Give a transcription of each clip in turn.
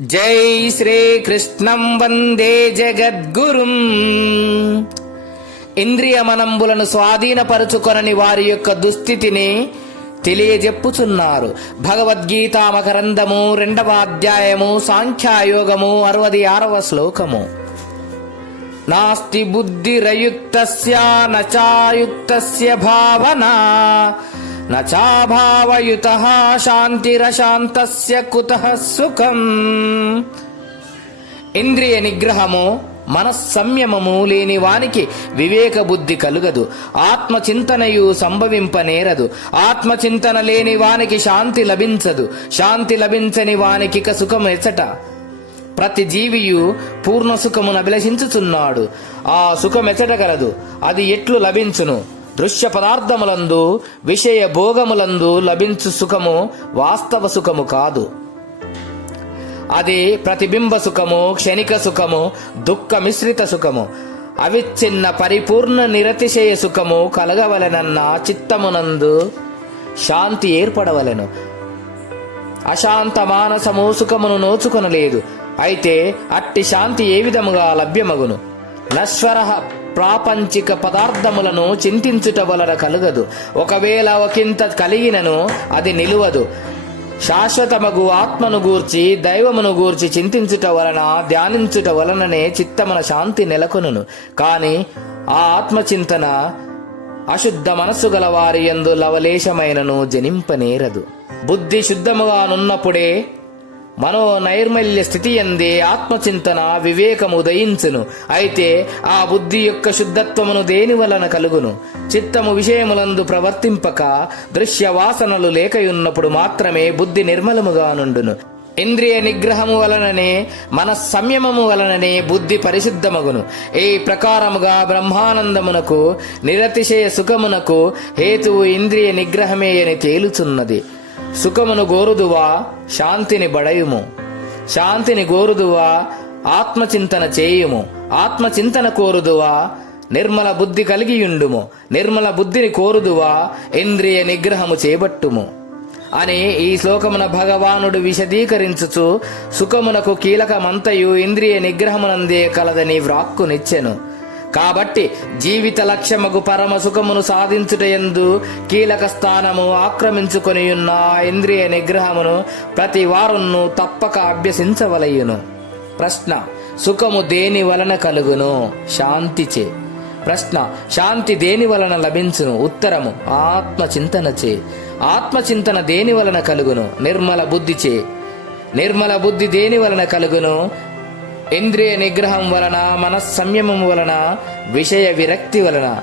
జై శ్రీకృష్ణం వందే జగద్గురుం. ఇంద్రియ మనంబులను స్వాధీనపరుచుకొనని వారి యొక్క దుస్థితిని తెలియజెప్పుచున్నారు. భగవద్గీత మకరందము రెండవ అధ్యాయము సాంఖ్యాయోగము అరవది ఆరవ శ్లోకము. నాస్తి బుద్ధిరయుక్త నచాయుక్తస్య భావనా. నచాభావయుత శాంతిరశాంతస్య కుతః సుఖం ఇంద్రియ నిగ్రహము మనస్సంయమము లేని వానికి వివేక బుద్ధి కలుగదు. ఆత్మచింతనయు సంభవింపనేరదు. ఆత్మచింతన లేని వానికి శాంతి లభించదు. శాంతి లభించని వానికి సుఖం ఎచ్చట. ప్రతి జీవియు పూర్ణ సుఖమును అభిలషించుచున్నాడు. ఆ సుఖమెచ్చట కలదు. అది ఎట్లు లభించును? దృశ్య పదార్థములందు విషయ భోగములందు లభించు సుఖము వాస్తవ సుఖము కాదు. అది ప్రతిబింబ సుఖము క్షణిక సుఖము దుఃఖ మిశ్రిత సుఖము. అవిచ్ఛిన్న పరిపూర్ణ నిరతిశయ సుఖము కలగవలెనన్న చిత్తమునందు శాంతి ఏర్పడవలెను. అశాంత మానసము సుఖమును నోచుకొనలేదు. అయితే అట్టి శాంతి ఏ విధముగా లభ్యమగును? నశ్వర ప్రాపంచిక పదార్థములను చింతించుట వలన కలుగదు. ఒకవేళ ఒకంత కలిగినను అది నిలువదు. శాశ్వతమగు ఆత్మను గూర్చి దైవమును గూర్చి చింతించుట వలన ధ్యానించుట వలననే చిత్తమన శాంతి నెలకొనును. కాని ఆ ఆత్మచింతన అశుద్ధ మనస్సు గల వారి యందు లవలేశమైనను జనింపనేరదు. బుద్ధి శుద్ధముగానున్నప్పుడే మనో నైర్మల్య స్థితి ఎందే ఆత్మచింతన వివేకము ఉదయించును అయితే ఆ బుద్ధి యొక్క శుద్ధత్వమును దేని వలన కలుగును? చిత్తము విషయములందు ప్రవర్తింపక దృశ్య వాసనలు లేకయున్నప్పుడు మాత్రమే బుద్ధి నిర్మలముగా నుండును. ఇంద్రియ నిగ్రహము వలననే మన సంయమము వలననే బుద్ధి పరిశుద్ధమగును. ఈ ప్రకారముగా బ్రహ్మానందమునకు నిరతిశయ సుఖమునకు హేతువు ఇంద్రియ నిగ్రహమే అని తేలుచున్నది. సుఖమును గోరుదువా శాంతిని బడయుము. శాంతిని గోరుదువా ఆత్మచింతన చేయుము. ఆత్మచింతన కోరుదువా నిర్మల బుద్ధి కలిగియుండుము. నిర్మల బుద్ధిని కోరుదువా ఇంద్రియ నిగ్రహము చేపట్టుము అని ఈ శ్లోకమున భగవానుడు విశదీకరించుచు సుఖమునకు కీలకమంతయు ఇంద్రియ నిగ్రహమునందే కలదని వ్రాక్కునిచ్చెను. కాబట్టి జీవిత లక్ష్యముకు పరమ సుఖమును సాధించుటయందు కీలక స్థానము ఆక్రమించుకొని ఉన్న ఇంద్రియ నిగ్రహమును ప్రతి వారును తప్పక అభ్యసించవలయును. ప్రశ్న సుఖము దేని వలన కలుగును? శాంతిచే ప్రశ్న శాంతి దేని వలన లభించును? ఉత్తరము ఆత్మచింతనచే ఆత్మచింతన దేని వలన కలుగును? నిర్మల బుద్ధిచే నిర్మల బుద్ధి దేని వలన కలుగును? ఇంద్రియ నిగ్రహం వలన మనస్సంయమం వలన విషయ విరక్తి వలన.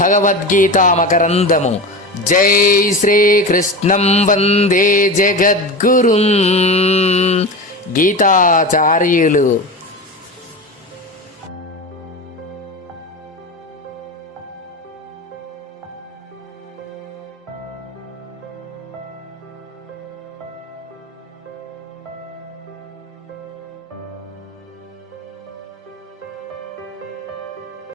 భగవద్గీత మకరందము. జై శ్రీకృష్ణం వందే జగద్గురుం. గీతాచార్యులు.